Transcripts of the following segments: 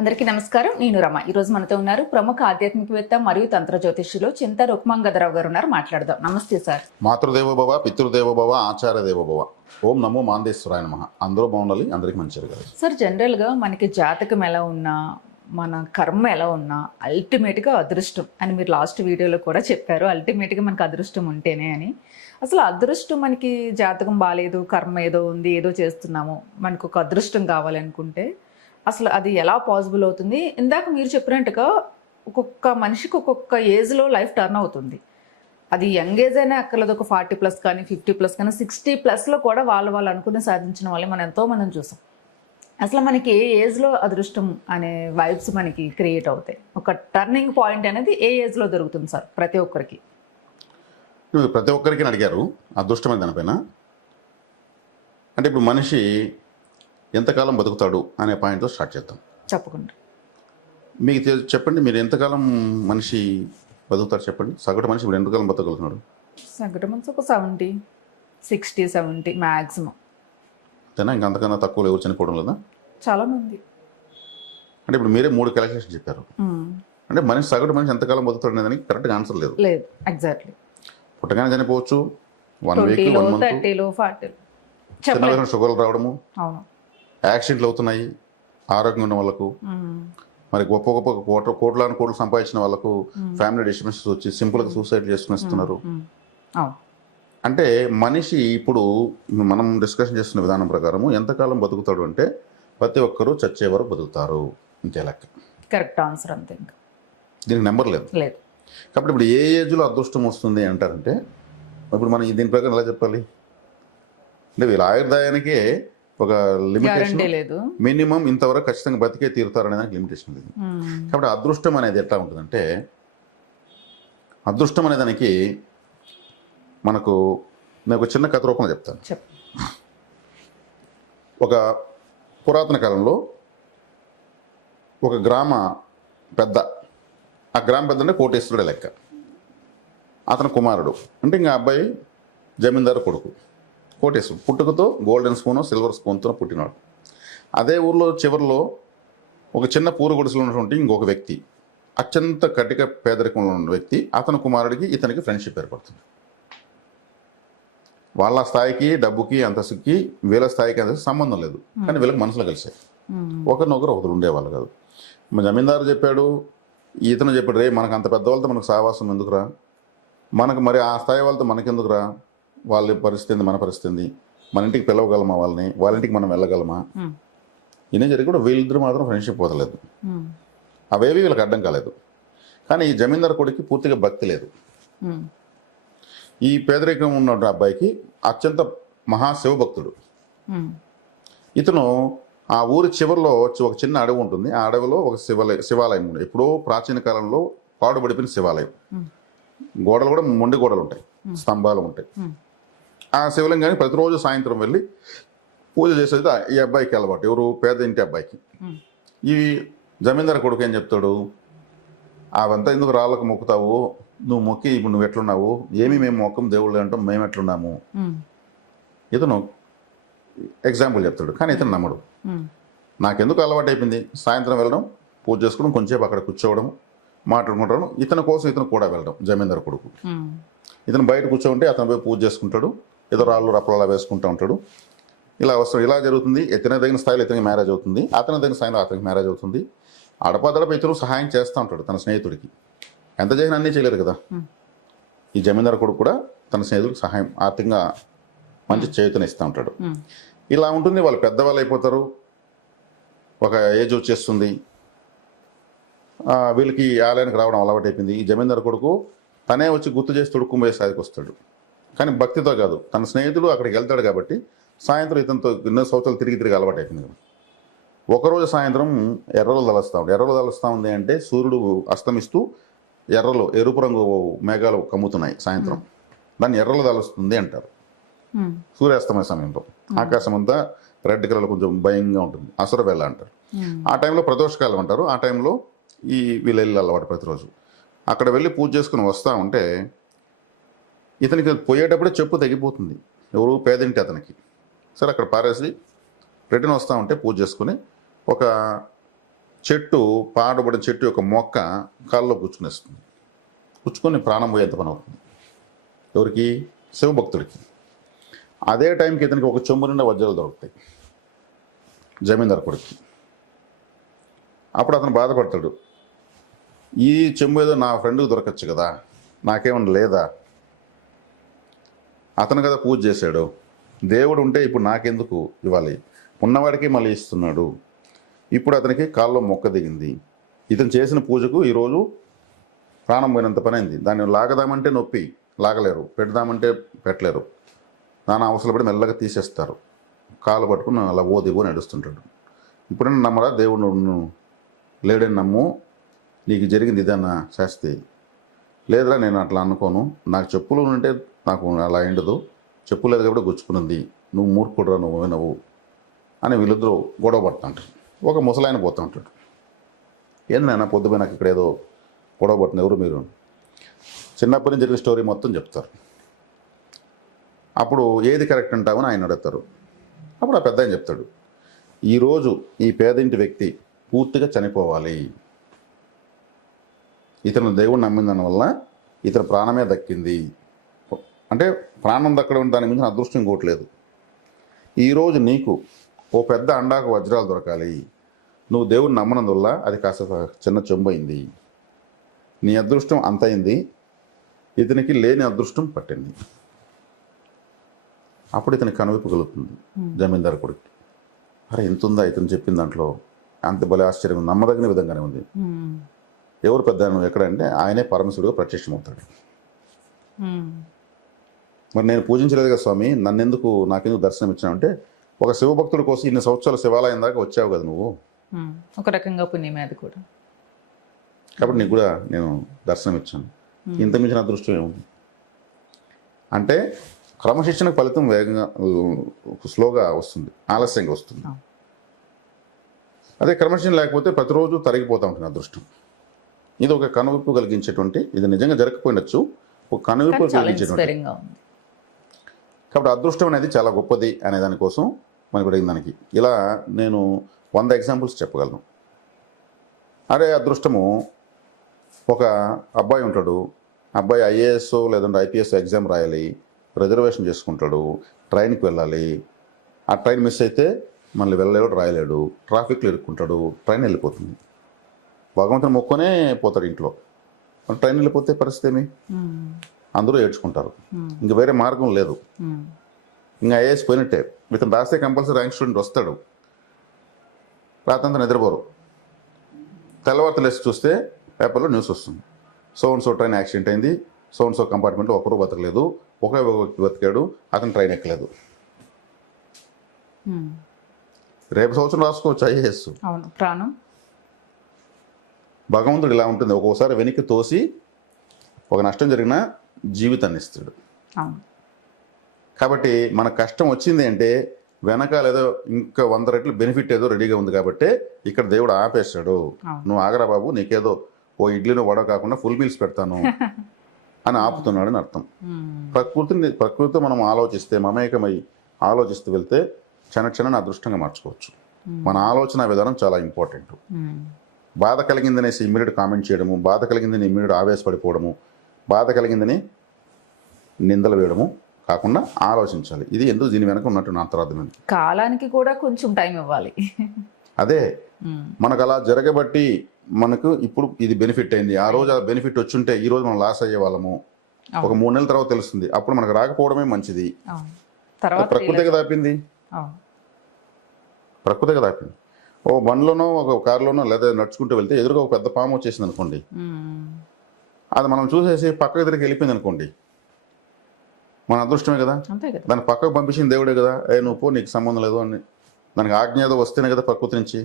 అందరికీ నమస్కారం. నేను రమ. ఈ రోజు మనతో ఉన్నారు ప్రముఖ ఆధ్యాత్మికవేత్త మరియు తంత్ర జ్యోతిష్యులు చింత రుక్మాంగదరావు గారు ఉన్నారు. మాట్లాడదాం. నమస్తే సార్. మాతృదేవోభవ, పితృదేవోభవ, ఆచార్య దేవోభవ. ఓం నమో మాందేశ్వరాయ నమః. అందరూ బాగుండాలి, అందరికీ మంచి జరగాలి. సార్, జనరల్గా మనకి జాతకం ఎలా ఉన్నా, మన కర్మ ఎలా ఉన్నా, అల్టిమేట్గా అదృష్టం అని మీరు లాస్ట్ వీడియోలో కూడా చెప్పారు. అల్టిమేట్గా మనకు అదృష్టం ఉంటేనే అని. అసలు అదృష్టం మనకి జాతకం బాగాలేదు, కర్మ ఏదో ఉంది, ఏదో చేస్తున్నాము, మనకు ఒక అదృష్టం కావాలనుకుంటే అసలు అది ఎలా పాసిబుల్ అవుతుంది? ఇందాక మీరు చెప్పినట్టుగా ఒక్కొక్క మనిషికి ఒక్కొక్క ఏజ్లో లైఫ్ టర్న్ అవుతుంది. అది యంగ్ ఏజ్ అయినా అక్కర్లేదు, ఒక 40+ కానీ 50+ కానీ 60+లో కూడా వాళ్ళు అనుకుని సాధించిన వాళ్ళే మనం ఎంతో మనం చూసాం. అసలు మనకి ఏ ఏజ్లో అదృష్టం అనే వైబ్స్ మనకి క్రియేట్ అవుతాయి? ఒక టర్నింగ్ పాయింట్ అనేది ఏ ఏజ్లో దొరుకుతుంది సార్ ప్రతి ఒక్కరికి? ప్రతి ఒక్కరికి అడిగారు అదృష్టమైన దానిపైన. అంటే ఇప్పుడు మనిషి ఎంతకాలం బతుకుతాడు అనే పాయింట్తో స్టార్ట్ చేద్దాం. తప్పకుండా. మీకు చెప్పండి, మీరు ఎంతకాలం మనిషి బతుకుతారు చెప్పండి. సగటు మనిషి ఇప్పుడు ఎంతకాలం బతకగలుగుతున్నాడు? సగటు మంచి ఒక 70, 60, 70 మ్యాక్సిమం. అంతేనా? ఇంకా అంతకన్నా తక్కువ ఎవరు చనిపోవడం లేదా? చాలా మంది. అంటే ఇప్పుడు మీరే 3 క్యాలిక్యులేషన్ చెప్పారు. అంటే సగటు మనిషి ఎంతకాలం బతుకుతాడు అనేదానికి కరెక్ట్గా ఆన్సర్ లేదు. ఎగ్జాక్ట్లీ. పుట్టగానే చనిపోవచ్చు, 1 వీక్, 1 మంత్, 30, 40. చిన్న వయసులో షుగర్లు రావడము, అవును, యాక్సిడెంట్లు అవుతున్నాయి ఆరోగ్యం ఉన్న వాళ్ళకు. మరి గొప్ప గొప్ప కోట్లు సంపాదించిన వాళ్ళకు ఫ్యామిలీ డిస్టర్బెన్సెస్ వచ్చి సింపుల్గా సూసైడ్ చేసుకునేస్తున్నారు. అంటే మనిషి ఇప్పుడు మనం డిస్కషన్ చేస్తున్న విధానం ప్రకారము ఎంతకాలం బతుకుతాడు అంటే ప్రతి ఒక్కరూ చచ్చే వరకు బతుకుతారు, ఇంతే లెక్క. Correct answer. అంతే, ఇంకా దీనికి నెంబర్ లేదు. కాబట్టి ఇప్పుడు ఏ ఏజ్లో అదృష్టం వస్తుంది అంటారంటే, ఇప్పుడు మనం దీని ప్రకారం ఎలా చెప్పాలి అంటే వీళ్ళ ఆయుర్దాయానికే ఒక లిమిటేషన్ లేదు. మినిమం ఇంతవరకు ఖచ్చితంగా బతికే తీరుతారు అనే దానికి లిమిటేషన్ లేదు. కాబట్టి అదృష్టం అనేది ఎట్లా ఉంటుందంటే, అదృష్టం అనే దానికి నేను ఒక చిన్న కథ రూపంలో చెప్తాను. ఒక పురాతన కాలంలో ఒక గ్రామ పెద్ద, ఆ గ్రామ పెద్ద అంటే కోటేశ్వరుడే లెక్క. అతని కుమారుడు అంటే ఇంకా అబ్బాయి జమీందారు కొడుకు. కోటేశ్వరుడు పుట్టుకతో గోల్డెన్ స్పూను సిల్వర్ స్పూన్తో పుట్టినాడు. అదే ఊర్లో చివరిలో ఒక చిన్న పూర గుడిసెలో ఉన్నటువంటి ఇంకొక వ్యక్తి, అత్యంత కటిక పేదరికంలో ఉన్న వ్యక్తి, అతని కుమారుడికి ఇతనికి ఫ్రెండ్షిప్ ఏర్పడుతుంది. వాళ్ళ స్థాయికి, డబ్బుకి, అంతస్తుకి వీళ్ళ స్థాయికి అంత సంబంధం లేదు, కానీ వీళ్ళకి మనసులో కలిసాయి. ఒకరు ఉండేవాళ్ళు కాదు. మా జమీందారు చెప్పాడు, ఇతను చెప్పాడు, రే మనకు అంత పెద్దవాళ్ళతో మనకు సహవాసం ఎందుకురా, మనకు మరి ఆ స్థాయి వాళ్ళతో మనకెందుకురా, వాళ్ళ పరిస్థితి మన పరిస్థితి, మన ఇంటికి పిలవగలమా వాళ్ళని, వాళ్ళ ఇంటికి మనం వెళ్ళగలమా? ఇనే జరిగి కూడా వీళ్ళిద్దరు మాత్రం ఫ్రెండ్షిప్ వదలేదు. అవేవి వీళ్ళకి అడ్డం కాలేదు. కానీ ఈ జమీందారు కొడుకు పూర్తిగా భక్తి లేదు. ఈ పేదరికం ఉన్న అబ్బాయికి అత్యంత మహాశివభక్తుడు. ఇతను ఆ ఊరి చివరిలో ఒక చిన్న అడవి ఉంటుంది. ఆ అడవిలో ఒక శివాలయం ఉంది. ఎప్పుడో ప్రాచీన కాలంలో పాడుబడిపోయిన శివాలయం. గోడలు కూడా మొండి గోడలు ఉంటాయి, స్తంభాలు ఉంటాయి. ఆ శివలింగానికి ప్రతిరోజు సాయంత్రం వెళ్ళి పూజ చేసేది ఈ అబ్బాయికి అలవాటు. ఎవరు? పేద ఇంటి అబ్బాయికి. ఈ జమీందారు కొడుకు ఏం చెప్తాడు, అవంతా ఎందుకు రాళ్ళకు మొక్కుతావు, నువ్వు మొక్కి ఇప్పుడు నువ్వు ఎట్లున్నావు, ఏమి మేము మొక్కం దేవుళ్ళు అంటాం, మేము ఎట్లున్నాము. ఇతను ఎగ్జాంపుల్ చెప్తాడు, కానీ ఇతను నమ్మడు. నాకెందుకు అలవాటు అయిపోయింది, సాయంత్రం వెళ్ళడం, పూజ చేసుకోవడం, కొంచెంసేపు అక్కడ కూర్చోవడం, మాట్లాడుకుంటాడు. ఇతని కోసం ఇతను కూడా వెళ్ళడం. జమీందారు కొడుకు ఇతను బయట కూర్చోంటే అతను పోయి పూజ చేసుకుంటాడు, ఏదో రాళ్ళు రప్పలా వేసుకుంటూ ఉంటాడు. ఇలా జరుగుతుంది. ఇతని తగిన స్థాయిలో ఇతనికి మ్యారేజ్ అవుతుంది, అతని తగిన స్థాయిలో అతనికి మ్యారేజ్ అవుతుంది. అడపదడప ఇతను సహాయం చేస్తూ ఉంటాడు తన స్నేహితుడికి. ఎంత చేసినా అన్నీ చేయలేరు కదా. ఈ జమీందారు కొడుకు కూడా తన స్నేహితుడికి సహాయం, ఆర్థికంగా మంచి చేయూతనిస్తూ ఉంటాడు. ఇలా ఉంటుంది. వాళ్ళు పెద్దవాళ్ళు అయిపోతారు, ఒక ఏజ్ వచ్చేస్తుంది. వీళ్ళకి ఆలయానికి రావడం అలవాటు అయిపోయింది. ఈ జమీందారు కొడుకు తనే వచ్చి గుర్తు చేసి తొడుక్కుపోయే స్థాయికి వస్తాడు, కానీ భక్తితో కాదు. తన స్నేహితుడు అక్కడికి వెళ్తాడు కాబట్టి సాయంత్రం ఇతనితో ఎన్నో సంవత్సరాలు తిరిగి అలవాటు అయిపోయింది కదా. ఒకరోజు సాయంత్రం ఎర్రలు తలుస్తూ ఉంది అంటే సూర్యుడు అస్తమిస్తూ ఎరుపు రంగు మేఘాలు కమ్ముతున్నాయి సాయంత్రం. దాన్ని ఎర్రలు తలుస్తుంది అంటారు. సూర్యాస్తమయ సమయంలో ఆకాశం అంతా రెడ్ కలర్ కొంచెం భయంగా ఉంటుంది, అసురవేళ అంటారు. ఆ టైంలో ప్రదోషకాలం అంటారు. ఆ టైంలో వీళ్ళు వెళ్ళి అలవాటు ప్రతిరోజు అక్కడ వెళ్ళి పూజ చేసుకుని వస్తూ ఉంటే ఇతనికి పోయేటప్పుడే చెప్పు తెగిపోతుంది. ఎవరు? పేదింటి అతనికి. సరే అక్కడ పారేసి రిటర్న్ వస్తూ ఉంటే పూజ చేసుకుని ఒక చెట్టు పాడబడిన చెట్టు యొక్క మొక్క కాళ్ళలో గుచ్చుకునేస్తుంది. గుచ్చుకొని ప్రాణం పోయేంత పని అవుతుంది. ఎవరికి? శివభక్తుడికి. అదే టైంకి ఇతనికి ఒక చెంబు నిండా వజ్రాలు దొరుకుతాయి జమీందారు కొడుకు. అప్పుడు అతను బాధపడతాడు, ఈ చెంబు ఏదో నా ఫ్రెండ్కి దొరకచ్చు కదా, నాకేమన్నా లేదా? అతను కదా పూజ చేశాడు, దేవుడు ఉంటే ఇప్పుడు నాకెందుకు ఇవ్వాలి, ఉన్నవాడికి మళ్ళీ ఇస్తున్నాడు. ఇప్పుడు అతనికి కాల్లో మొక్క దిగింది. ఇతను చేసిన పూజకు ఈరోజు ప్రాణం పోయినంత పని అయింది. దాన్ని లాగదామంటే నొప్పి, లాగలేరు. పెడదామంటే పెట్టలేరు. దాని అవసరపడి మెల్లగా తీసేస్తారు. కాలు పట్టుకుని అలా ఓ దిగో నడుస్తుంటాడు. ఇప్పుడైనా నమ్మరా దేవుడు లేడని నమ్ము, నీకు జరిగింది ఇదన్నా శాస్తి. లేదురా నేను అట్లా అనుకోను, నాకు చెప్పులు ఉంటే నాకు అలా ఎండదు, చెప్పు లేదు కాబట్టి గుచ్చుకున్నది, నువ్వు మూర్ఖుడురా నువ్వు అని వీళ్ళిద్దరూ గొడవ పడుతుంటారు. ఒక ముసలాయన పోతూ ఉంటాడు, ఏంది నాన్న పొద్దుపోయి నాకు ఇక్కడ ఏదో గొడవ పడుతుంది, ఎవరు మీరు? చిన్నప్పటి నుంచి జరిగిన స్టోరీ మొత్తం చెప్తారు. అప్పుడు ఏది కరెక్ట్ అంటావని ఆయన అడుగుతారు. అప్పుడు ఆ పెద్ద ఆయన చెప్తాడు, ఈరోజు ఈ పేదింటి వ్యక్తి పూర్తిగా చనిపోవాలి. ఇతను దేవుడు నమ్మిన దానివల్ల ఇతని ప్రాణమే దక్కింది. అంటే ప్రాణం దక్కడం దాని మించిన అదృష్టం ఇంకోట్లేదు. ఈరోజు నీకు ఓ పెద్ద అండాకు వజ్రాలు దొరకాలి. నువ్వు దేవుడిని నమ్మనందువల్ల అది కాస్త చిన్న చెంబు అయింది. నీ అదృష్టం అంతయింది, ఇతనికి లేని అదృష్టం పట్టింది. అప్పుడు ఇతనికి కనువిప్పు కలుగుతుంది జమీందారు కొడుకు. అరే ఎంత ఉందా ఇతను చెప్పిన దాంట్లో, అంత భలే ఆశ్చర్యం, నమ్మదగిన విధంగానే ఉంది. ఎవరు పెద్ద ఎక్కడంటే ఆయనే పరమశివుడిగా ప్రత్యక్షమవుతాడు. మరి నేను పూజించలేదు కదా స్వామి, నన్నెందుకు నాకెందుకు దర్శనం ఇచ్చావంటే, ఒక శివభక్తుడి కోసం ఇన్ని సంవత్సరాలు శివాలయం దాకా వచ్చావు కదా నువ్వు, ఒక రకంగా పుణ్యమే అది కూడా, కాబట్టి నీకు కూడా నేను దర్శనం ఇచ్చాను. ఇంత మించిన అదృష్టం ఏముంది అంటే, క్రమశిక్షణకు ఫలితం వేగంగా స్లోగా వస్తుంది, ఆలస్యంగా వస్తుంది. అదే క్రమశిక్షణ లేకపోతే ప్రతిరోజు తరిగిపోతూ ఉంటుంది అదృష్టం. ఇది ఒక కనువిప్పు కలిగించేటువంటి, ఇది నిజంగా జరగకపోయినచ్చు, ఒక కనువిప్పు కలిగించేటువంటి. కాబట్టి అదృష్టం అనేది చాలా గొప్పది అనే దానికోసం మనకు అడిగిన దానికి ఇలా నేను 100 ఎగ్జాంపుల్స్ చెప్పగలను. అదే అదృష్టము, ఒక అబ్బాయి ఉంటాడు, అబ్బాయి ఐఏఎస్ లేదంటే ఐపీఎస్ ఎగ్జామ్ రాయాలి, రిజర్వేషన్ చేసుకుంటాడు, ట్రైన్కి వెళ్ళాలి. ఆ ట్రైన్ మిస్ అయితే మళ్ళీ వెళ్ళలేడు, రాయలేడు, ట్రాఫిక్లో ఇరుక్కుంటాడు, ట్రైన్ వెళ్ళిపోతుంది. భగవంతుని మొక్కునే పోతాడు ఇంట్లో. ట్రైన్ వెళ్ళిపోతే పరిస్థితి ఏమి? అందరూ ఏడ్చుకుంటారు, ఇంక వేరే మార్గం లేదు. ఇంకా ఐఏఎస్ పోయినట్టే. ఇతను రాస్తే కంపల్సరీ ర్యాంక్ స్టూడెంట్ వస్తాడు, రాత్రంతా నిద్రపోరు. తెల్లవారు లేసి చూస్తే పేపర్లో న్యూస్ వస్తుంది, so and so train accident అయింది, సో అండ్ సో కంపార్ట్మెంట్లో ఒకరు బతకలేదు, ఒకే వ్యక్తి బతికాడు, అతను ట్రైన్ ఎక్కలేదు. రేపు సంవత్సరం రాసుకోవచ్చు ఐఏఎస్. ప్రాణం భగవంతుడు ఇలా ఉంటుంది, ఒక్కోసారి వెనక్కి తోసి ఒక నష్టం జరిగినా జీవితాన్ని ఇస్తాడు. కాబట్టి మన కష్టం వచ్చింది అంటే వెనకాల ఏదో ఇంకా 100 రెట్లు బెనిఫిట్ ఏదో రెడీగా ఉంది కాబట్టి ఇక్కడ దేవుడు ఆపేస్తాడు. నువ్వు ఆగరా బాబు, నీకేదో ఓ ఇడ్లీలో వడ కాకుండా ఫుల్ మీల్స్ పెడతాను అని ఆపుతున్నాడు అని అర్థం. ప్రకృతితో మనం ఆలోచిస్తే, మమేకమై ఆలోచిస్తూ వెళ్తే క్షణక్షణాన్ని అదృష్టంగా మార్చుకోవచ్చు. మన ఆలోచన విధానం చాలా ఇంపార్టెంట్. బాధ కలిగిందనేసి ఇమ్మీడియట్ కామెంట్ చేయడము, బాధ కలిగిందని ఇమ్మీడియట్ ఆవేశపడిపోవడము, బాధ కలిగిందని నిందలు వేయడము కాకుండా ఆలోచించాలి. ఇది ఎందుకు దీని వెనక ఉన్నట్టు నా అంతరార్థం. కాలానికి కూడా కొంచెం టైం ఇవ్వాలి. అదే మనకు అలా జరగబట్టి మనకు ఇప్పుడు ఇది బెనిఫిట్ అయింది. ఆ రోజు ఆ బెనిఫిట్ వచ్చుంటే ఈ రోజు మనం లాస్ అయ్యే వాళ్ళము. ఒక 3 నెలల తర్వాత తెలుస్తుంది, అప్పుడు మనకు రాకపోవడమే మంచిది. ప్రకృతిగా దాపింది, ప్రకృతిగా దాపింది. ఓ బండ్లోనో ఒక కారులోనో లేదా నడుచుకుంటూ వెళ్తే ఎదురుగా ఒక పెద్ద పాము వచ్చేసింది అనుకోండి, అది మనం చూసేసి పక్కకు తిరిగి వెళ్ళిపోయింది అనుకోండి, మన అదృష్టమే కదా. దాన్ని పక్కకు పంపించింది దేవుడే కదా, నువ్వు పో, నీకు సంబంధం లేదు అని. దానికి ఆజ్ఞ ఏదో వస్తేనే కదా ప్రకృతి నుంచి,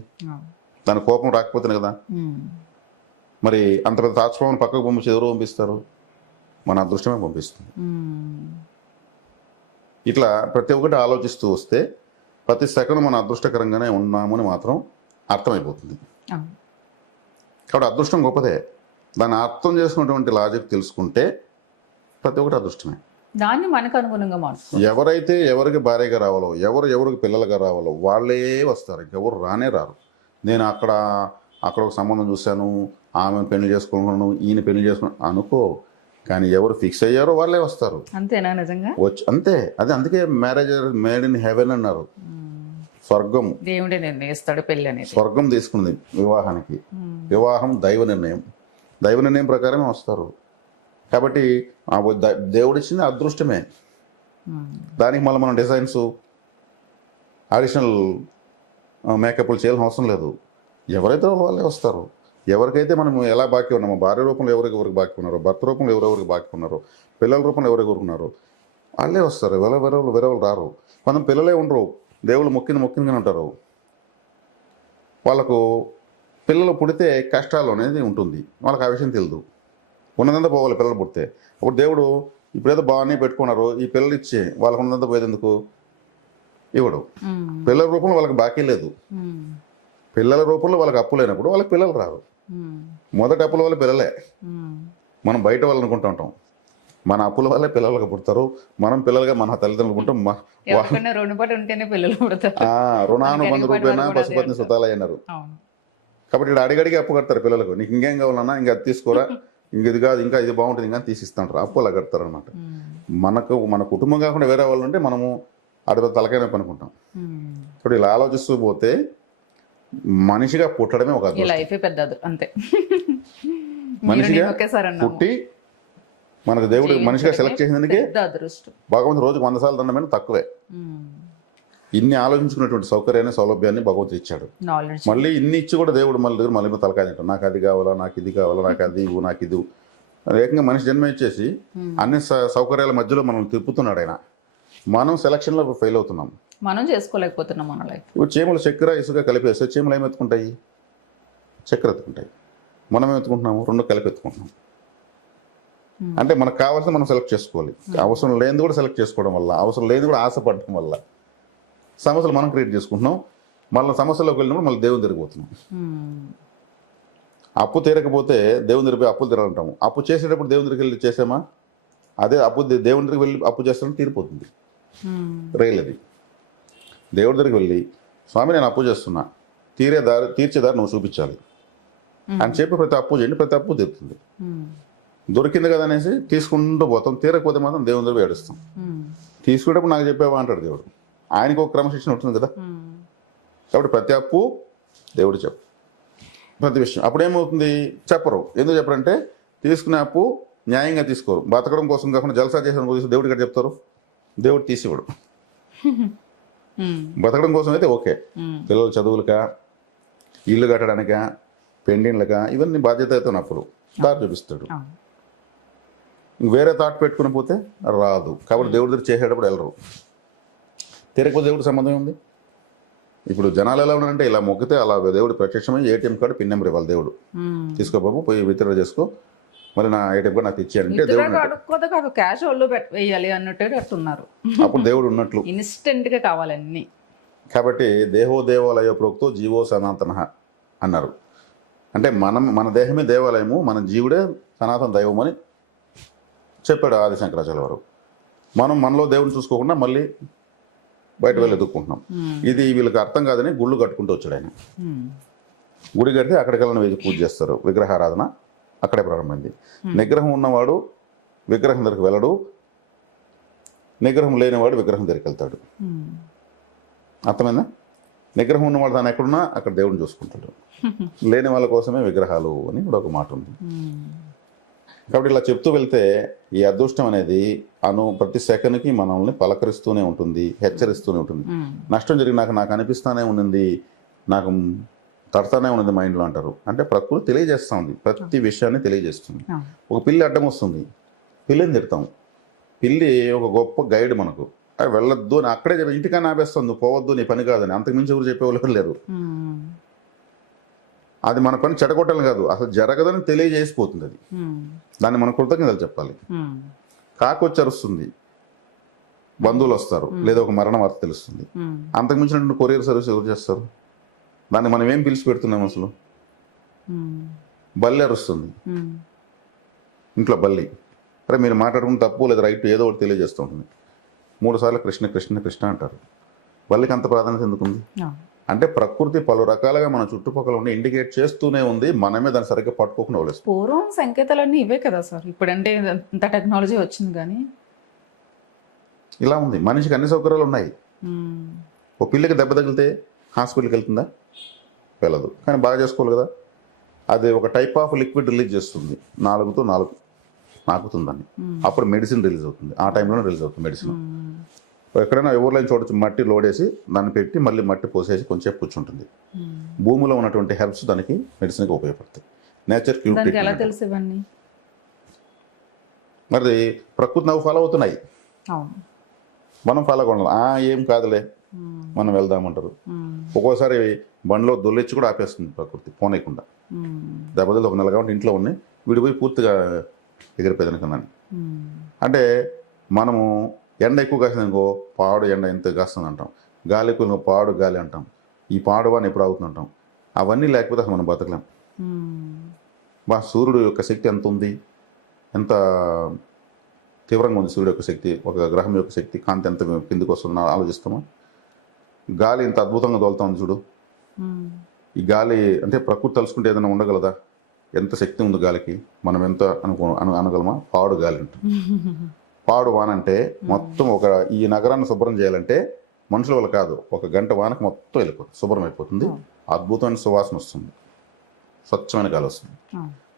దాని కోపం రాకపోతేనే కదా. మరి అంత పెద్ద తాచుపామును పక్కకు పంపించి ఎవరు పంపిస్తారు? మన అదృష్టమే పంపిస్తుంది. ఇట్లా ప్రతి ఒక్కటి ఆలోచిస్తూ వస్తే ప్రతి సెకండ్ మన అదృష్టకరంగానే ఉన్నామని మాత్రం అర్థమైపోతుంది. కాబట్టి అదృష్టం గొప్పదే. దాన్ని అర్థం చేసుకున్నటువంటి లాజిక్ తెలుసుకుంటే ప్రతి ఒక్కటి అదృష్టమే. దాన్ని మనకు అనుగుణంగా మార్చుకోవాలి. ఎవరైతే ఎవరికి భార్యగా రావాలో, ఎవరికి పిల్లలుగా రావాలో వాళ్ళే వస్తారు, ఇంకెవరు రానే రారు. నేను అక్కడ అక్కడ ఒక సంబంధం చూశాను, ఆమె పెళ్లి చేసుకున్నాను, ఈయన పెళ్లి చేసుకున్నాను అనుకో, కానీ ఎవరు ఫిక్స్ అయ్యారో వాళ్ళే వస్తారు. అంతేనా నిజంగా? వచ్చి అంతే. అది అందుకే మ్యారేజ్ మేడ్ ఇన్ హెవెన్ అన్నారు. స్వర్గం, దేవుడే నిర్ణయిస్తాడు పెళ్ళి అనేది. స్వర్గం తీసుకుంది వివాహానికి. వివాహం దైవ నిర్ణయం, దైవ నిర్ణయం ప్రకారమే వస్తారు. కాబట్టి దేవుడు ఇచ్చింది అదృష్టమే. దానికి మళ్ళీ మనం డిజైన్స్, అడిషనల్ మేకప్లు చేయాల్సిన అవసరం లేదు. ఎవరైతే వాళ్ళే వస్తారు. ఎవరికైతే మనం ఎలా బాకీ ఉన్నామో, భార్య రూపంలో ఎవరికి బాకీ ఉన్నారో, భర్త రూపంలో ఎవరెవరికి బాకీ ఉన్నారో, పిల్లల రూపంలో ఎవరెవరు ఉన్నారో వాళ్ళే వస్తారు. వేరే రారు. కొంత పిల్లలే ఉండరు, దేవుళ్ళు మొక్కిందని ఉంటారు. వాళ్ళకు పిల్లలు పుడితే కష్టాలు అనేది ఉంటుంది, వాళ్ళకి ఆ విషయం తెలియదు. ఉన్నదంతా పోవాలి పిల్లలు పుడితే. అప్పుడు దేవుడు ఇప్పుడేదో బాగానే పెట్టుకున్నారు, ఈ పిల్లలు ఇచ్చి వాళ్ళకు ఉన్నదంతా పోయేది ఎందుకు? ఇవ్వడు. పిల్లల రూపంలో వాళ్ళకి బాకీ లేదు, పిల్లల రూపంలో వాళ్ళకి అప్పు లేనప్పుడు వాళ్ళకి పిల్లలు రారు. మొదటి అప్పుల వల్ల పిల్లలే. మనం బయట వాళ్ళు అనుకుంటూ ఉంటాం, మన అప్పుల వల్లే పిల్లలకు పుడతారు, మనం పిల్లలుగా మన తల్లిదండ్రులు పుట్టాం. రుణపడి ఉంటేనే పిల్లలు పుడతారు. రుణానుబంధ రూపేణ పశుపతిని సుతాలయ్య అన్నారు. కాబట్టి ఇక్కడ అడిగడిగి అప్పు కడతారు పిల్లలకు. నీకు ఇంకేం కావాలన్నా ఇంకా అది తీసుకోరా, ఇంక ఇది కాదు, ఇంకా ఇది బాగుంటుంది, ఇంకా తీసిస్తాంటారు. అప్పు అలా కడతారు అనమాట. మన కుటుంబం కాకుండా వేరే వాళ్ళు ఉంటే మనము అడిపో తలకైనా పనుకుంటాం. ఇప్పుడు ఇలా ఆలోచిస్తూ పోతే మనిషిగా పుట్టడమే ఒక లైఫ్ పెద్ద అంతే. మనిషిగా పుట్టి మనకు దేవుడు మనిషిగా సెలెక్ట్ చేసినందుకే భగవంతుడు రోజుకు 100 సార్లు దండమైన తక్కువే. ఇన్ని ఆలోచించుకున్నటువంటి సౌకర్యాన్ని, సౌలభ్యాన్ని భగవంతుడు ఇచ్చాడు. మళ్ళీ ఇన్ని ఇచ్చి కూడా దేవుడు మళ్ళీ తలకాయ తింటాడు. నాకు అది కావాలా, నాకు ఇది కావాలా, నాకు అది ఇవ్వు, నాకు ఇది. ఏకంగా మనిషి జన్మ ఇచ్చేసి అన్ని సౌకర్యాల మధ్యలో మనం తిప్పుతున్నాడు ఆయన. మనం సెలక్షన్లో ఫెయిల్ అవుతున్నాం, మనం చేసుకోలేకపోతున్నాం మన లైఫ్. ఇప్పుడు చీమలు చక్కెర ఇసుక కలిపేస్తే చీమలు ఏమి ఎత్తుకుంటాయి? చక్కెర ఎత్తుకుంటాయి. మనం ఏమెత్తుకుంటున్నాము? రెండు కలిపి ఎత్తుకుంటున్నాం. అంటే మనకు కావాల్సిన మనం సెలెక్ట్ చేసుకోవాలి. అవసరం లేనిది కూడా సెలెక్ట్ చేసుకోవడం వల్ల, అవసరం లేనిది కూడా ఆశపడటం వల్ల సమస్యలు మనం క్రియేట్ చేసుకుంటున్నాం. మళ్ళీ సమస్యలోకి వెళ్ళినప్పుడు మళ్ళీ దేవుని తిరిగిపోతున్నాం. అప్పు తీరకపోతే దేవుని తిరిగి అప్పులు తిరాలంటాము. అప్పు చేసేటప్పుడు దేవుని దగ్గరికి వెళ్ళి చేసామా, అదే అప్పు దేవుని దగ్గరికి వెళ్ళి అప్పు చేస్తామని తీరిపోతుంది. రైలది దేవుడి దగ్గరికి వెళ్ళి, స్వామి నేను అప్పు చేస్తున్నా, తీర్చేదారి నువ్వు చూపించాలి అని చెప్పి ప్రతి అప్పు చేయండి, ప్రతి అప్పు తీరుతుంది. దొరికింది కదా అనేసి తీసుకుంటూ పోతాం, తీరకపోతే మాత్రం దేవుని దగ్గర ఏడుస్తాం. తీసుకునేటప్పుడు నాకు చెప్పావా అంటాడు దేవుడు. ఆయనకు ఒక క్రమశిక్షణ ఉంటుంది కదా. కాబట్టి ప్రతి అప్పు దేవుడు చెప్పు, ప్రతి విషయం. అప్పుడు ఏమవుతుంది? చెప్పరు. ఎందుకు చెప్పరంటే తీసుకునే అప్పు న్యాయంగా తీసుకోరు. బతకడం కోసం కాకుండా జలసా చేసిన దేవుడి గారు చెప్తారు, దేవుడు తీసివ్వడు. బతకడం కోసం అయితే ఓకే, పిల్లల చదువులకా, ఇల్లు కట్టడానికా, పెండింగ్లకా, ఇవన్నీ బాధ్యత అయితే అప్పుడు దారి చూపిస్తాడు. వేరే థాట్ పెట్టుకుని పోతే రాదు. కాబట్టి దేవుడి దగ్గర చేసేటప్పుడు వెళ్ళరు. తీరకపోతే దేవుడి సంబంధం ఉంది. ఇప్పుడు జనాలు ఎలా ఉన్నారంటే ఇలా మొక్కితే అలా దేవుడు ప్రత్యక్షమై ఏటీఎం కార్డు పిన్ నెంబర్ ఇవ్వాలి. దేవుడు తీసుకో బాబు, పోయి విత్డ్రా చేసుకో, మరి నా ఏటీఎం కార్డు నాకు ఇచ్చారంటే దేవుడు క్యాష్ వాళ్ళు వేయాలి అన్నట్టు అట్టున్నారు. అప్పుడు దేవుడు ఉన్నట్లు ఇన్స్టెంట్ గా కావాలన్నీ. కాబట్టి దేహో దేవాలయ ప్రోక్తో జీవో సనాతన అన్నారు. అంటే మన దేహమే దేవాలయము, మన జీవుడే సనాతన దైవం అని చెప్పాడు ఆది శంకరాచార్య వారు. మనలో దేవుని చూసుకోకుండా మళ్ళీ బయట వెళ్ళి ఎదుర్కొంటున్నాం. ఇది వీళ్ళకి అర్థం కాదని గుళ్ళు కట్టుకుంటూ వచ్చాడు ఆయన. గుడి కడితే అక్కడికి వెళ్ళిన వేసి పూజ చేస్తారు. విగ్రహారాధన అక్కడే ప్రారంభమైంది. నిగ్రహం ఉన్నవాడు విగ్రహం దగ్గరికి వెళ్ళడు, నిగ్రహం లేనివాడు విగ్రహం దగ్గరికి వెళ్తాడు. అర్థమైందా? నిగ్రహం ఉన్నవాడు తాను ఎక్కడున్నా అక్కడ దేవుడిని చూసుకుంటాడు. లేని వాళ్ళ కోసమే విగ్రహాలు అని కూడా ఒక మాట ఉంది. కాబట్టి ఇలా చెప్తూ వెళ్తే ఈ అదృష్టం అనేది ప్రతి సెకండ్కి మనల్ని పలకరిస్తూనే ఉంటుంది, హెచ్చరిస్తూనే ఉంటుంది. నష్టం జరిగి నాకు అనిపిస్తానే ఉన్నది, నాకు తడతానే ఉన్నది మైండ్లో అంటారు. అంటే ప్రకృతి తెలియజేస్తూ ఉంది, ప్రతి విషయాన్ని తెలియజేస్తుంది. ఒక పిల్లి అడ్డం వస్తుంది, పిల్లిని తిడతాం. పిల్లి ఒక గొప్ప గైడ్ మనకు. అది వెళ్ళొద్దు అని అక్కడే ఇంటికన్నా ఆపేస్తుంది, పోవద్దు నీ పని కాదని. అంతకుమించి ఎవరు చెప్పేవాళ్ళు లేరు. అది మన పని చెడగొట్టాలని కాదు, అసలు జరగదని తెలియజేసిపోతుంది. అది దాన్ని మన కృతజ్ఞతలు చెప్పాలి. కాకొచ్చి అరుస్తుంది, బంధువులు వస్తారు, లేదా ఒక మరణ వార్త తెలుస్తుంది. అంతకుమించినటువంటి కొరియర్ సర్వీస్ ఎవరు చేస్తారు? దాన్ని మనం ఏం పిలిచి పెడుతున్నాం అసలు? బల్లి అరుస్తుంది ఇంట్లో, బల్లి. అరే మీరు మాట్లాడుకుని తప్పు లేదా రైట్ ఏదో ఒకటి తెలియజేస్తూ ఉంటుంది. 3 సార్లు కృష్ణ కృష్ణ కృష్ణ అంటారు. బల్లికి అంత ప్రాధాన్యత ఎందుకుంది? అంటే ప్రకృతి పలు రకాలుగా మన చుట్టుపక్కల ఉండి ఇండికేట్ చేస్తూనే ఉంది, మనమే దాన్ని సరిగ్గా పట్టుకోకుండా వదిలేస్తాం. పూర్వం సంకేతాలన్నీ ఇవే కదా సార్, ఇప్పుడంటే ఇంత టెక్నాలజీ వచ్చింది కానీ. ఇలా ఉంది, మనిషికి అన్ని సౌకర్యాలు ఉన్నాయి. ఓ పిల్లికి దెబ్బ తగిలితే హాస్పిటల్కి వెళ్తుందా? వెళ్ళదు. కానీ బాగా చేసుకోవాలి కదా. అది ఒక టైప్ ఆఫ్ లిక్విడ్ రిలీజ్ చేస్తుంది, నాలుగుతో నాకుతుందని. అప్పుడు మెడిసిన్ రిలీజ్ అవుతుంది, ఆ టైంలోనే రిలీజ్ అవుతుంది మెడిసిన్. ఎక్కడైనా ఎవరిలో చూడొచ్చు, మట్టి లోడేసి దాన్ని పెట్టి మళ్ళీ మట్టి పోసేసి కొంచెం కూర్చుంటుంది. భూమిలో ఉన్నటువంటి హెర్బ్స్ దానికి మెడిసిన్గా ఉపయోగపడతాయి. నేచర్ దానికి ఎలా తెలుసు ఇవన్నీ? మరి ప్రకృతి నవ్వు ఫాలో అవుతున్నాయి, అవును. మనం ఫాలో అవ్వాలి. ఏం కాదులే మనం వెళ్దామంటారు. ఒక్కోసారి బండిలో దొల్లిచ్చి కూడా ఆపేస్తుంది ప్రకృతి పోనీయకుండా. దెబ్బతిలు ఒక నెల కాబట్టి ఇంట్లో ఉన్నాయి, విడిపోయి పూర్తిగా ఎగిరిపోయేదాని కన్నా. అంటే మనము ఎండ ఎక్కువ కాసిందనుకో పాడు ఎండ ఎంత కాస్తుంది అంటాం, గాలి ఎక్కువ పాడు గాలి అంటాం, ఈ పాడు అని ఎప్పుడు అవుతుందంటాం. అవన్నీ లేకపోతే అసలు మనం బతకలేం. సూర్యుడు యొక్క శక్తి ఎంత ఉంది, ఎంత తీవ్రంగా ఉంది సూర్యుడు యొక్క శక్తి, ఒక గ్రహం యొక్క శక్తి, కాంతి ఎంత కిందికి వస్తుందో ఆలోచిస్తామా? గాలి ఇంత అద్భుతంగా తోలుతా ఉంది చూడు. ఈ గాలి అంటే ప్రకృతి తలుచుకుంటే ఏదైనా ఉండగలదా? ఎంత శక్తి ఉంది గాలికి, మనం ఎంత అనగలమా? పాడు గాలి అంట. పాడు వాన అంటే మొత్తం ఈ నగరాన్ని శుభ్రం చేయాలంటే మనుషుల వల్ల కాదు, ఒక గంట వానకు మొత్తం వెళ్ళిపోతుంది, శుభ్రం అయిపోతుంది, అద్భుతమైన సువాసన వస్తుంది, స్వచ్ఛమైన గాలి వస్తుంది.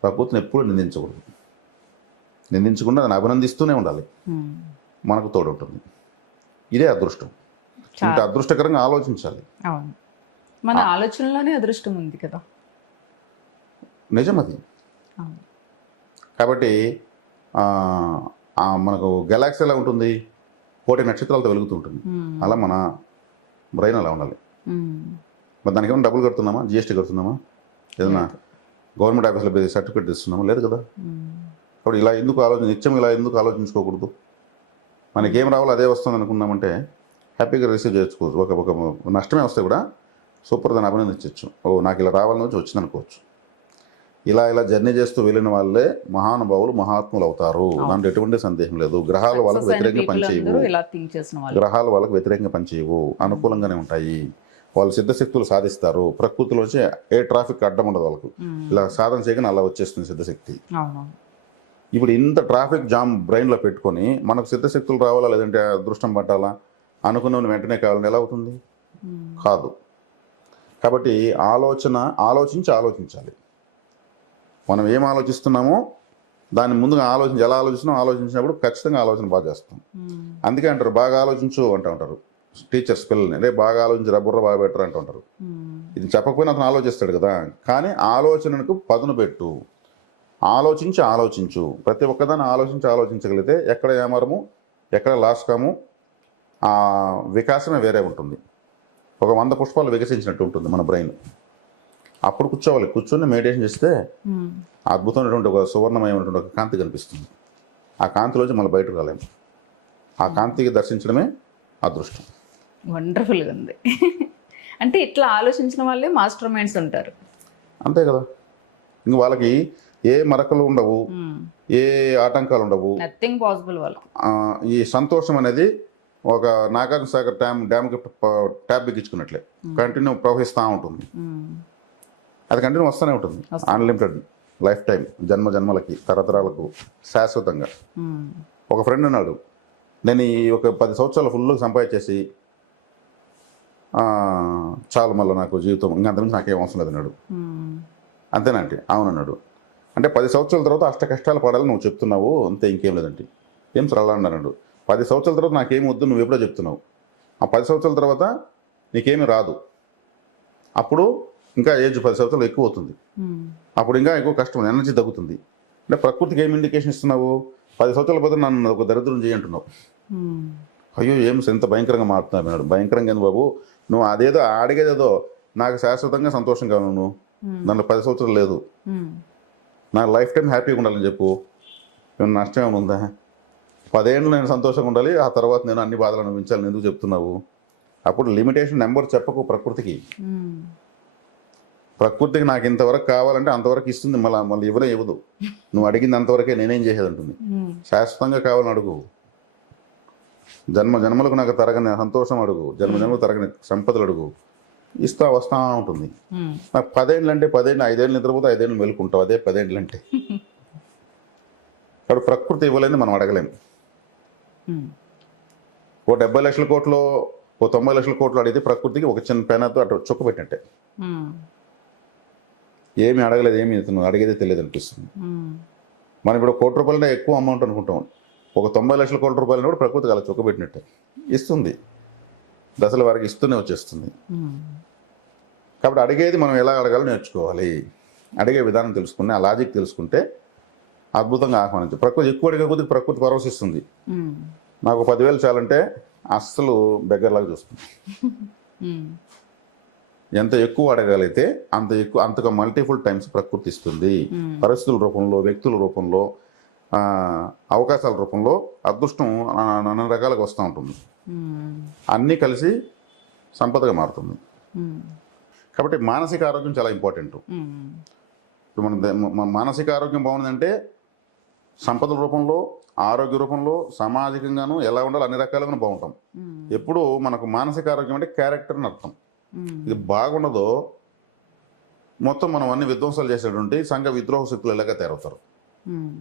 ప్రకృతిని ఎప్పుడు నిందించకూడదు, నిందించకుండా దాన్ని అభినందిస్తూనే ఉండాలి, మనకు తోడుంటుంది. ఇదే అదృష్టం. ఇంత అదృష్టకరంగా ఆలోచించాలి. మన ఆలోచనలోనే అదృష్టం ఉంది కదా. నిజం అది. కాబట్టి మనకు గెలాక్సీ ఎలా ఉంటుంది, 1,000 నక్షత్రాలతో వెలుగుతూ ఉంటుంది. అలా మన బ్రెయిన్ అలా ఉండాలి. మరి దానికి ఏమైనా డబ్బులు కడుతున్నామా? జిఎస్టీ కడుతున్నామా? ఏదైనా గవర్నమెంట్ ఆఫీస్లో సర్టిఫికేట్ ఇస్తున్నామా? లేదు కదా. కాబట్టి ఇలా ఎందుకు నిత్యం ఇలా ఎందుకు ఆలోచించుకోకూడదు? మనకేం రావాలో అదే వస్తుంది అనుకున్నామంటే హ్యాపీగా రిసీవ్ చేసుకోవచ్చు. ఒక నష్టమే వస్తే కూడా సూపర్ దాన్ని అభినందించవచ్చు. నాకు ఇలా రావాలని వచ్చి వచ్చింది అనుకోవచ్చు. ఇలా జర్నీ చేస్తూ వెళ్ళిన వాళ్ళే మహానుభావులు, మహాత్ములు అవుతారు. దాంట్లో ఎటువంటి సందేహం లేదు. గ్రహాలు వాళ్ళకి వ్యతిరేకంగా పనిచేయవు, అనుకూలంగానే ఉంటాయి. వాళ్ళు సిద్ధశక్తులు సాధిస్తారు. ప్రకృతిలోంచి ఏ ట్రాఫిక్ అడ్డం ఉండదు వాళ్ళకు. ఇలా సాధన చేయగానే అలా వచ్చేస్తుంది సిద్ధశక్తి. ఇప్పుడు ఇంత ట్రాఫిక్ జామ్ బ్రెయిన్లో పెట్టుకొని మనకు సిద్ధశక్తులు రావాలా, లేదంటే అదృష్టం పట్టాలా, అనుకున్న వెంటనే కావాలని ఎలా అవుతుంది? కాదు. కాబట్టి ఆలోచించాలి. మనం ఏం ఆలోచిస్తున్నామో దాన్ని ముందుగా ఎలా ఆలోచించినప్పుడు ఖచ్చితంగా ఆలోచన బాగా చేస్తాం. అందుకే అంటారు బాగా ఆలోచించు ఉంటారు టీచర్స్ పిల్లల్ని. రే బాగా ఆలోచించరా, బుర్ర బాగా పెట్టరు అంటుంటారు. ఇది చెప్పకపోయినా అతను ఆలోచిస్తాడు కదా. కానీ ఆలోచనకు పదును పెట్టు, ఆలోచించు. ప్రతి ఒక్కదాన్ని ఆలోచించగలిగితే ఎక్కడ ఏమరము, ఎక్కడ లాస్ కాము, ఆ వికాసమే వేరే ఉంటుంది. ఒక 100 పుష్పాలు వికసించినట్టు ఉంటుంది మన బ్రెయిన్. అప్పుడు కూర్చొని మెడిటేషన్ చేస్తే అద్భుతమైనటువంటి ఒక సువర్ణమయమైనటువంటి ఒక కాంతి కనిపిస్తుంది. ఆ కాంతిలోంచి మళ్ళీ బయటకు రాలేము. ఆ కాంతికి దర్శించడమే అదృష్టం. వండర్ఫుల్గా ఉంది. అంటే ఇట్లా ఆలోచించిన వాళ్ళే మాస్టర్ మైండ్స్ ఉంటారు. అంతే కదా. ఇంక వాళ్ళకి ఏ మరకలు ఉండవు, ఏ ఆటంకాలు ఉండవు. నథింగ్ పాసిబుల్ వాళ్ళకి. ఈ సంతోషం అనేది ఒక నాగార్జున సాగర్ డ్యామ్కి ట్యాప్ బిగించుకున్నట్లే కంటిన్యూ ప్రవహిస్తూ ఉంటుంది. అది కంటిన్యూ వస్తూనే ఉంటుంది, అన్లిమిటెడ్ లైఫ్ టైం, జన్మలకి, తరతరాలకు, శాశ్వతంగా. ఒక ఫ్రెండ్ ఉన్నాడు, నేను ఈ ఒక 10 సంవత్సరాలు ఫుల్గా సంపాదించేసి చాలు మళ్ళీ నాకు జీవితం, ఇంకా అంతకుమించి నాకేం అవసరం లేదు అన్నాడు. అంతేనంటే అవునన్నాడు. అంటే 10 సంవత్సరాల తర్వాత అష్ట కష్టాలు పడాలని నువ్వు చెప్తున్నావు, అంతే, ఇంకేం లేదంటే. ఏం సార్ అలా అన్నాడు. 10 సంవత్సరాల తర్వాత నాకేమి వద్దు నువ్వు ఎప్పుడో చెప్తున్నావు. ఆ 10 సంవత్సరాల తర్వాత నీకేమీ రాదు. అప్పుడు ఇంకా ఏజ్ 10 సంవత్సరాలు ఎక్కువ అవుతుంది. అప్పుడు ఇంకా ఎక్కువ కష్టం, ఎనర్జీ తగ్గుతుంది. అంటే ప్రకృతికి ఏమి ఇండికేషన్ ఇస్తున్నావు? 10 సంవత్సరాల పోతే నన్ను ఒక దరిద్రం చేయంటున్నావు. అయ్యో ఏం ఎంత భయంకరంగా మారుతున్నావు అన్నాడు. భయంకరంగా ఏంది బాబు, నువ్వు అదేదో అడిగేదేదో నాకు శాశ్వతంగా సంతోషం కావాలి, నువ్వు దాంట్లో 10 సంవత్సరాలు లేదు, నాకు లైఫ్ టైం హ్యాపీగా ఉండాలని చెప్పు. ఏమన్నా నష్టం ఏమైనా ఉందా? 10 ఏళ్ళు నేను సంతోషంగా ఉండాలి, ఆ తర్వాత నేను అన్ని బాధలు అనుభవించాలని ఎందుకు చెప్తున్నావు? అప్పుడు లిమిటేషన్ నెంబర్ చెప్పకు ప్రకృతికి. ప్రకృతికి నాకు ఇంతవరకు కావాలంటే అంతవరకు ఇస్తుంది, మళ్ళీ ఇవ్వదు. నువ్వు అడిగింది అంతవరకే నేనేం చేసేది అంటుంది. శాశ్వతంగా కావాలని అడుగు. జన్మలకు నాకు తరగని సంతోషం అడుగు, జన్మలకు తరగని సంపదలు అడుగు. ఇస్తా వస్తా ఉంటుంది. ఉమ్. నాకు 10 ఏళ్ళు అంటే 10 ఏళ్ళు, 5 ఏళ్ళు నిద్రపోతే 5 ఏళ్ళు మెలుకుంటావు. అదే 10 ఏళ్ళు అంటే కాబట్టి ప్రకృతి ఇవ్వలేని మనం అడగలేము. ఉమ్. ఓ 70 లక్షల కోట్లు, ఓ 90 లక్షల కోట్లు అడిగితే ప్రకృతికి ఒక చిన్న పెనతో అటు చుక్క పెట్టినట్టే. ఉమ్. ఏమి అడగలేదు, ఏమి ఇతను అడిగేదే తెలియదు అనిపిస్తుంది. ఉమ్. మనం ఇప్పుడు 1 కోటి రూపాయలనే ఎక్కువ అమౌంట్ అనుకుంటాం. ఒక 90 లక్షల కోట్ల రూపాయలు కూడా ప్రకృతికి అలా చుక్క పెట్టినట్టే ఇస్తుంది. దశల వారికి ఇస్తూనే వచ్చేస్తుంది. ఉమ్. కాబట్టి అడిగేది మనం ఎలా అడగాలో నేర్చుకోవాలి. అడిగే విధానం తెలుసుకుని ఆ లాజిక్ తెలుసుకుంటే అద్భుతంగా ఆహ్వానించు. ప్రకృతి ఎక్కువ అడిగే కొద్దిగా ప్రకృతి పరవశిస్తుంది. ఉమ్. నాకు 10,000 చాలంటే అస్సలు బెగ్గర్లాగా చూస్తుంది. ఉమ్. ఎంత ఎక్కువ అడగలిగితే అంత ఎక్కువ, అంతగా మల్టిపుల్ టైమ్స్ ప్రకృతి ఇస్తుంది. పరిస్థితుల రూపంలో, వ్యక్తుల రూపంలో, అవకాశాల రూపంలో అదృష్టం అన్ని రకాలుగా వస్తూ ఉంటుంది. ఉమ్. అన్నీ కలిసి సంపదగా మారుతుంది. ఉమ్. కాబట్టి మానసిక ఆరోగ్యం చాలా ఇంపార్టెంట్. ఉమ్. ఇప్పుడు మన మానసిక ఆరోగ్యం బాగుందంటే సంపదల రూపంలో, ఆరోగ్య రూపంలో, సామాజికంగాను ఎలా ఉండాలో అన్ని రకాలుగా బాగుంటాం. ఎప్పుడు మనకు మానసిక ఆరోగ్యం అంటే క్యారెక్టర్ అని అర్థం. ఇది బాగుండదో మొత్తం మనం అన్ని విధ్వంసాలు చేసేటువంటి సంఘ విద్రోహ శక్తులు ఎలాగా తయారవుతారు. ఉమ్.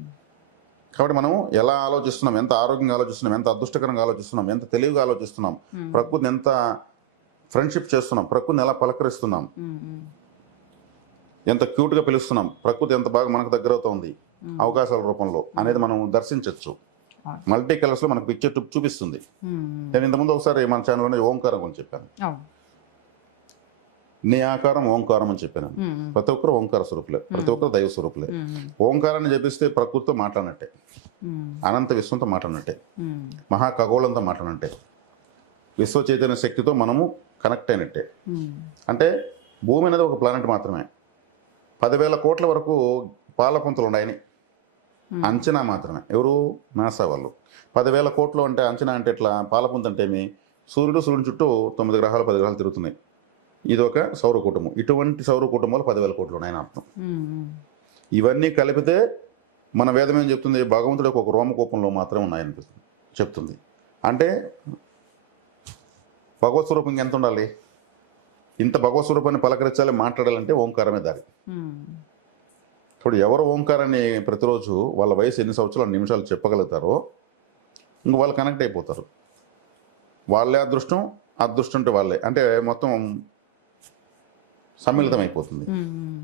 కాబట్టి మనం ఎలా ఆలోచిస్తున్నాం, ఎంత ఆరోగ్యంగా ఆలోచిస్తున్నాం, ఎంత అదృష్టకరంగా ఆలోచిస్తున్నాం, ఎంత తెలివిగా ఆలోచిస్తున్నాం, ప్రకృతిని ఎంత ఫ్రెండ్షిప్ చేస్తున్నాం, ప్రకృతిని ఎలా పలకరిస్తున్నాం, ఉమ్. ఎంత క్యూట్గా పిలుస్తున్నాం, ప్రకృతి ఎంత బాగా మనకు దగ్గర అవుతుంది అవకాశాల రూపంలో అనేది మనం దర్శించవచ్చు. మల్టీ కలర్స్లో మనకు పిక్చర్ చూపిస్తుంది. ఉమ్. నేను ఇంతకుముందు ఒకసారి మన ఛానల్లోనే ఓంకారం గురించి చెప్పాను. అవును. నీ ఆకారం ఓంకారం అని చెప్పాను. ఉమ్. ప్రతి ఒక్కరు ఓంకార స్వరూపులే, ప్రతి ఒక్కరు దైవ స్వరూపులే. ఓంకారాన్ని చెప్పిస్తే ప్రకృతితో మాట్లాడినట్టే, ఉమ్. అనంత విశ్వంతో మాట్లాడినట్టే, ఉమ్. మహాఖగోళంతో మాట్లాడినట్టే, విశ్వ చైతన్య శక్తితో మనము కనెక్ట్ అయినట్టే. ఉమ్. అంటే భూమి అనేది ఒక ప్లానెట్ మాత్రమే. 10,000 కోట్ల వరకు పాలపుంతలు ఉన్నాయని అంచనా మాత్రమే. ఎవరు? నాసా వాళ్ళు. 10,000 కోట్లు అంటే అంచనా అంటే ఎట్లా? పాలపుంత అంటే ఏమి? సూర్యుని చుట్టూ 9 గ్రహాలు 10 గ్రహాలు తిరుగుతున్నాయి. ఇది ఒక సౌర కుటుంబం. ఇటువంటి సౌర కుటుంబాలు 10,000 కోట్లు ఉన్నాయని అర్థం. ఉమ్. ఇవన్నీ కలిపితే మన వేదం ఏం చెప్తుంది? భగవంతుడు ఒక రోమకూపంలో మాత్రమే ఉన్నాయని చెప్తుంది. అంటే భగవత్ స్వరూపం ఎంత ఉండాలి? ఇంత భగవత్ స్వరూపాన్ని పలకరించాలి, మాట్లాడాలంటే ఓంకారమే దారి. ఉమ్. ఇప్పుడు ఎవరు ఓంకారాన్ని ప్రతిరోజు వాళ్ళ వయసు ఎన్ని సంవత్సరాలు నిమిషాలు చెప్పగలుగుతారో ఇంక వాళ్ళు కనెక్ట్ అయిపోతారు. వాళ్ళే అదృష్టం, అదృష్టం అంటే వాళ్ళే, అంటే మొత్తం సమ్మిళితం అయిపోతుంది. ఉమ్.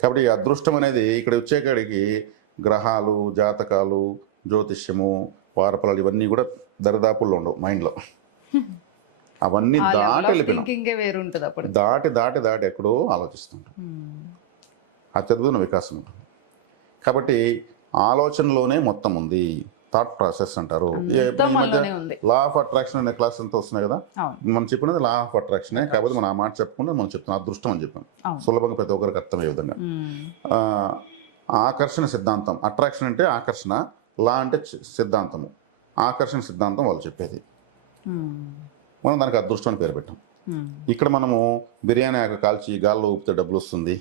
కాబట్టి ఈ అదృష్టం అనేది ఇక్కడ వచ్చేకాడికి గ్రహాలు, జాతకాలు, జ్యోతిష్యము, వారపలాలు ఇవన్నీ కూడా దరిదాపుల్లో ఉండవు మైండ్లో. అవన్నీ దాటి వెళ్ళిపోయినాం. థింకింగే వేరుంటుంది అప్పుడు. దాటి దాటి దాటి ఎక్కడో ఆలోచిస్తుంటాం. అత్యద్భుతమైన వికాసం ఉంటుంది. కాబట్టి ఆలోచనలోనే మొత్తం ఉంది. థాట్ ప్రాసెస్ అంటారు. లా ఆఫ్ అట్రాక్షన్ అనే క్లాస్ అంతా వస్తున్నాయి కదా. మనం చెప్పినది లా ఆఫ్ అట్రాక్షనే, కాకపోతే మనం ఆ మాట చెప్పకుండా మనం చెప్తున్నాం అదృష్టం అని చెప్పాం. సులభంగా ప్రతి ఒక్కరికి అర్థమయ్యే విధంగా. ఆకర్షణ సిద్ధాంతం. అట్రాక్షన్ అంటే ఆకర్షణ, లా అంటే సిద్ధాంతము. ఆకర్షణ సిద్ధాంతం వాళ్ళు చెప్పేది. మనం దానికి అదృష్టం అని పేరు పెట్టాం. ఇక్కడ మనము బిర్యానీ ఆకు కాల్చి గాల్లో ఊపితే డబ్బులు వస్తుంది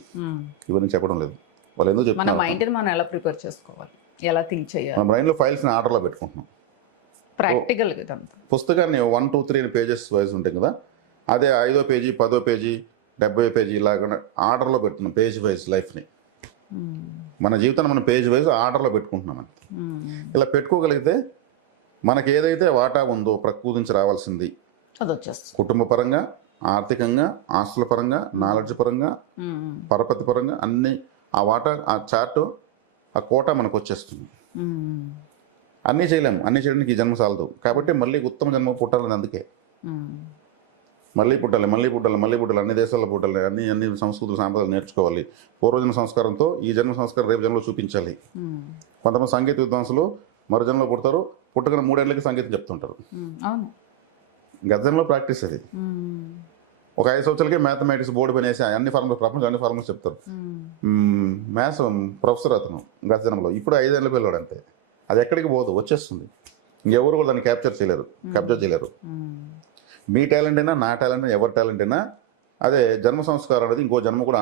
ఇవన్నీ చెప్పడం లేదు. వాళ్ళు ఎందుకు చెప్తున్నారు? మన మైండ్ని మనం ఎలా ప్రిపేర్ చేసుకోవాలి, ఎలా థింక్ చేయాలి. మన బ్రెయిన్లో ఫైల్స్ని ఆర్డర్లో పెట్టుకుంటున్నాం. ప్రాక్టికల్గా ఇదంతా పుస్తకాన్ని 1, 2, 3 పేజెస్ వైజ్ ఉంటాయి కదా, అదే 5వ పేజీ, 10వ పేజీ, 70వ పేజీ ఇలాగా ఆర్డర్లో పెడుతున్నాం. పేజ్ వైజ్ లైఫ్ని, మన జీవితాన్ని మనం పేజ్ వైజ్ ఆర్డర్లో పెట్టుకుంటున్నాం. ఇలా పెట్టుకోగలిగితే మనకి ఏదైతే వాటా ఉందో ప్రకృతి నుంచి రావాల్సింది, అది వచ్చేస్తుంది. కుటుంబ పరంగా, ఆర్థికంగా, ఆస్తుల పరంగా, నాలెడ్జ్ పరంగా, పరపతి పరంగా అన్ని ఆ వాటా, ఆ చార్ట్, ఆ కోట మనకు వచ్చేస్తుంది. అన్నీ చేయలేము. అన్నీ చేయడానికి ఈ జన్మ సాలదు. కాబట్టి మళ్ళీ ఉత్తమ జన్మ పుట్టాలని, అందుకే మళ్ళీ పుట్టాలి, మళ్ళీ పుట్టాలి, మళ్ళీ పుట్టాలి, అన్ని దేశాల్లో పుట్టాలి, అన్ని సంస్కృతులు సాంప్రదాయాలు నేర్చుకోవాలి. పూర్వజన్మ సంస్కారంతో ఈ జన్మ సంస్కారం రేపు జన్మలో చూపించాలి. కొంతమంది సంగీత విద్వాంసులు మరో జన్మలో పుడతారు, పుట్టకన 3 ఏళ్ళకి సంగీతం చెప్తుంటారు. గతంలో ప్రాక్టీస్ అది. ఒక 5 సంవత్సరాలకే మ్యాథమెటిక్స్ బోర్డు పని వేసి అన్ని ఫార్ములాస్, ప్రపంచం అన్ని ఫార్ములాస్ చెప్తారు. మ్యాథ్స్ ప్రొఫెసర్ అతను గత జన్మలో. ఇప్పుడు 5 ఏళ్ళకి వెళ్ళాడు అంతే. అది ఎక్కడికి పోదు, వచ్చేస్తుంది. ఇంకెవరు కూడా దాన్ని క్యాప్చర్ చేయలేరు. మీ టాలెంట్ అయినా, నా టాలెంట్ అయినా, ఎవరి టాలెంట్ అయినా అదే జన్మ సంస్కారం అనేది ఇంకో జన్మ కూడా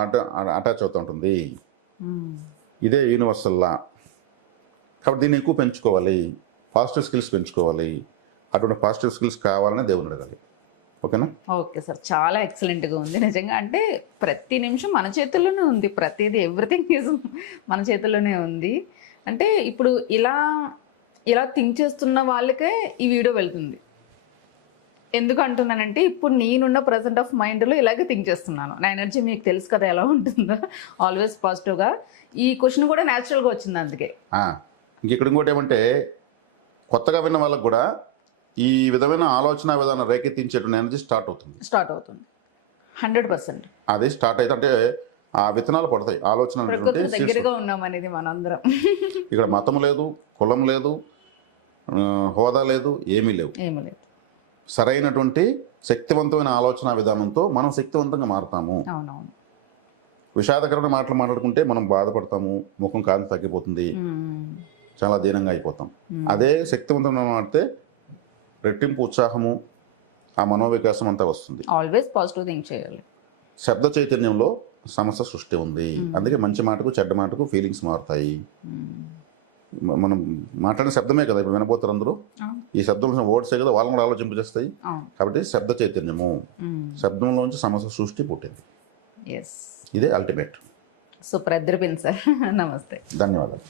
అటాచ్ అవుతూ ఉంటుంది. ఇదే యూనివర్సల్ లా. కాబట్టి దీన్ని ఎక్కువ పెంచుకోవాలి, పాజిటివ్ స్కిల్స్ పెంచుకోవాలి. అటువంటి పాజిటివ్ స్కిల్స్ కావాలని దేవుని అడగాలి. ఓకేనా? ఓకే సార్, చాలా ఎక్సలెంట్గా ఉంది నిజంగా. అంటే ప్రతి నిమిషం మన చేతుల్లోనే ఉంది, ప్రతిదీ ఎవ్రీథింగ్ ఈజ్ మన చేతుల్లోనే ఉంది. అంటే ఇప్పుడు ఇలా ఇలా థింక్ చేస్తున్న వాళ్ళకే ఈ వీడియో వెళ్తుంది. ఎందుకు అంటున్నానంటే ఇప్పుడు నేనున్న ప్రజెంట్ ఆఫ్ మైండ్లో ఇలాగే థింక్ చేస్తున్నాను. నా ఎనర్జీ మీకు తెలుసు కదా ఎలా ఉంటుందో, ఆల్వేస్ పాజిటివ్గా. ఈ క్వశ్చన్ కూడా న్యాచురల్గా వచ్చింది అందుకే. ఇక్కడ ఇంకోటి ఏమంటే, కొత్తగా విన్న వాళ్ళకు కూడా ఈ విధమైన ఆలోచన విధానం రేకెత్తించేటువంటి ఎనర్జీ స్టార్ట్ అవుతుంది 100%. అది స్టార్ట్ అయితే అంటే ఆ విత్తనాలు పడతాయి. ఆలోచన అనేటువంటి ప్రకృతి seeds దగ్గరగా ఉన్నాం అనేది మనందరం. ఇక్కడ మతం లేదు, కులం లేదు, హోదా లేదు, ఏమీ లేవు. ఏమీ లేదు. సరైనటువంటి శక్తివంతమైన ఆలోచన విధానంతో మనం శక్తివంతంగా మారుతాము. అవునవును. విషాదకరమైన మాటలు మాట్లాడుకుంటే మనం బాధపడతాము, ముఖం కాంతి తగ్గిపోతుంది, చాలా దీనంగా అయిపోతాం. అదే శక్తివంతంగా మాడితే రెట్టింపు ఉత్సాహము, ఆ మనోవికాసం అంతా వస్తుంది. ఆల్వేస్ పాజిటివ్ థింక్ చేయాలి. శబ్ద చైతన్యంలో సమస్య సృష్టి ఉంది. అందుకే మంచి మాటకు చెడ్డ మాటకు ఫీలింగ్స్ మారుతాయి. మనం మాట్లాడిన శబ్దమే కదా ఇప్పుడు వినబోతారు అందరూ. ఈ శబ్దంలో వర్డ్సే కదా వాళ్ళని కూడా ఆలోచింపజేస్తాయి. కాబట్టి శబ్ద చైతన్యము, శబ్దంలోంచి సమస్య సృష్టి పుట్టింది. ఇదే అల్టిమేట్. Super అద్రిపోయింది sir. నమస్తే. ధన్యవాదాలు.